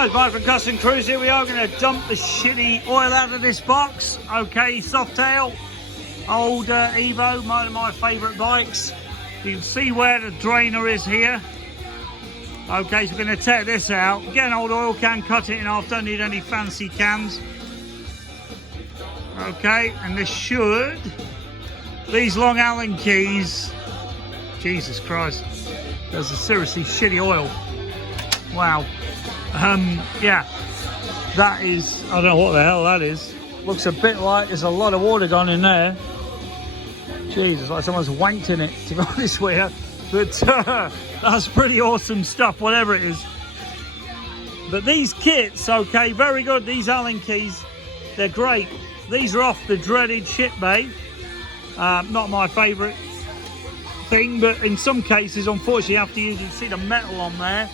Guys, Mike from Custom Cruise here. We are going to dump the shitty oil out of this box. Okay, Softail, old Evo, one of my favourite bikes. You can see where the drainer is here. Okay, so we're going to take this out. Get an old oil can, cut it in half. Don't need any fancy cans. Okay, and this should... These long Allen keys... Jesus Christ. There's a seriously shitty oil. Wow. Yeah, that is, I don't know what the hell that is. Looks a bit like there's a lot of water gone in there. Jesus, like someone's wanked in it, to be honest with you. But that's pretty awesome stuff, whatever it is. But these kits, okay, very good. These Allen keys, they're great. These are off the dreaded ship bay. Not my favourite thing, but in some cases, unfortunately, you have to use, you see the metal on there.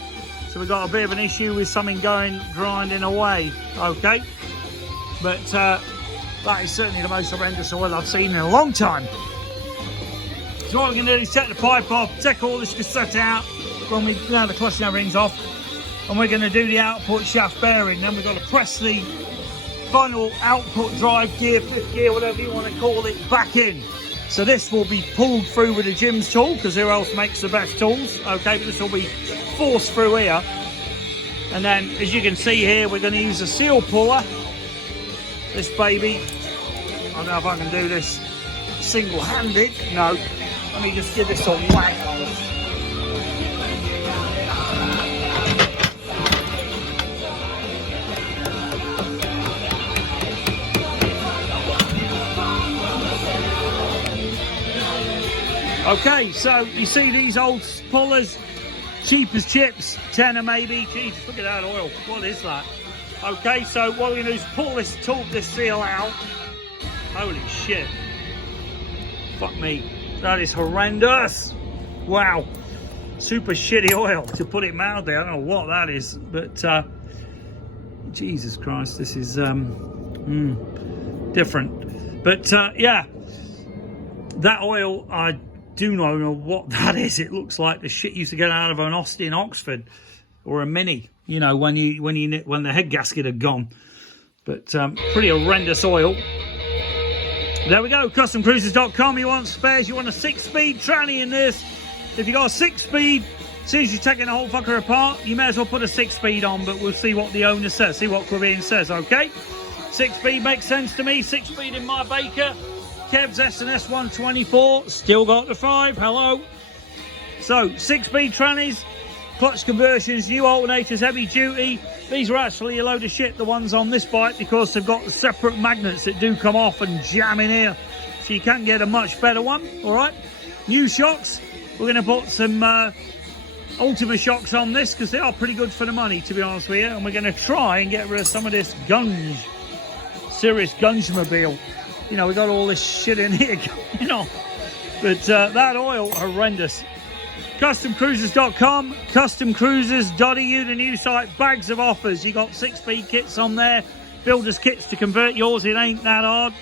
So we've got a bit of an issue with something grinding away, okay? But that is certainly the most horrendous oil I've seen in a long time. So what we're going to do is take the pipe off, take all this cassette out when we now the clutch now rings off, and we're going to do the output shaft bearing. Then we've got to press the final output drive gear, fifth gear, whatever you want to call it, back in. So this will be pulled through with a Jim's tool, because who else makes the best tools? Okay, but this will be forced through here. And then, as you can see here, we're going to use a seal puller. This baby, I don't know if I can do this single-handed. No, let me just give this a whack. Okay, so you see these old pullers, cheap as chips, tenner maybe. Jesus, look at that oil. What is that? Okay, so what we're going to do is pull this seal out. Holy shit. Fuck me. That is horrendous. Wow. Super shitty oil, to put it mildly. I don't know what that is, but Jesus Christ, this is different. But yeah, that oil, I do not know what that is. It looks like the shit used to get out of an Austin Oxford or a Mini, you know, when the head gasket had gone. But pretty horrendous oil. There we go, customcruisers.com. You want spares, you want a 6-speed tranny in this. If you got a 6-speed, as soon as you're taking the whole fucker apart, you may as well put a 6-speed on, but we'll see what the owner says, see what Caribbean says, okay? 6-speed makes sense to me, 6-speed in my Baker. Kev's S&S 124, still got the 5, hello. So, 6-speed trannies, clutch conversions, new alternators, heavy duty. These are actually a load of shit, the ones on this bike, because they've got the separate magnets that do come off and jam in here. So you can get a much better one, all right? New shocks, we're going to put some Ultima shocks on this, because they are pretty good for the money, to be honest with you. And we're going to try and get rid of some of this gunge, serious gunge-mobile. You know, we got all this shit in here going on. But that oil, horrendous. CustomCruisers.com, CustomCruisers.eu, the new site, bags of offers. You got 6-speed kits on there, builder's kits to convert yours. It ain't that hard.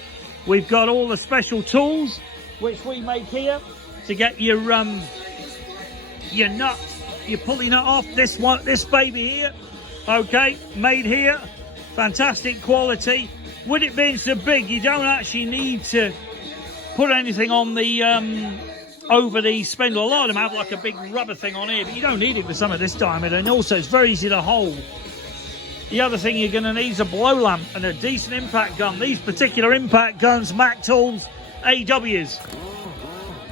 We've got all the special tools, which we make here, to get your nut, your pulley nut off. This one, this baby here, okay, made here, fantastic quality. With it being so big, you don't actually need to put anything on the over the spindle. A lot of them have like a big rubber thing on here, but you don't need it for some of this diameter. And also, it's very easy to hold. The other thing you're going to need is a blow lamp and a decent impact gun. These particular impact guns, Mac Tools, AWs.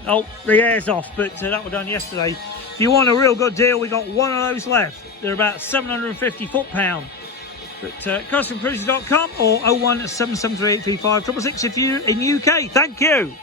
Oh, the air's off, but that was done yesterday. If you want a real good deal, we got one of those left. They're about 750 foot-pound. But customcruisers.com or 01773 835 666 if you're in UK. Thank you.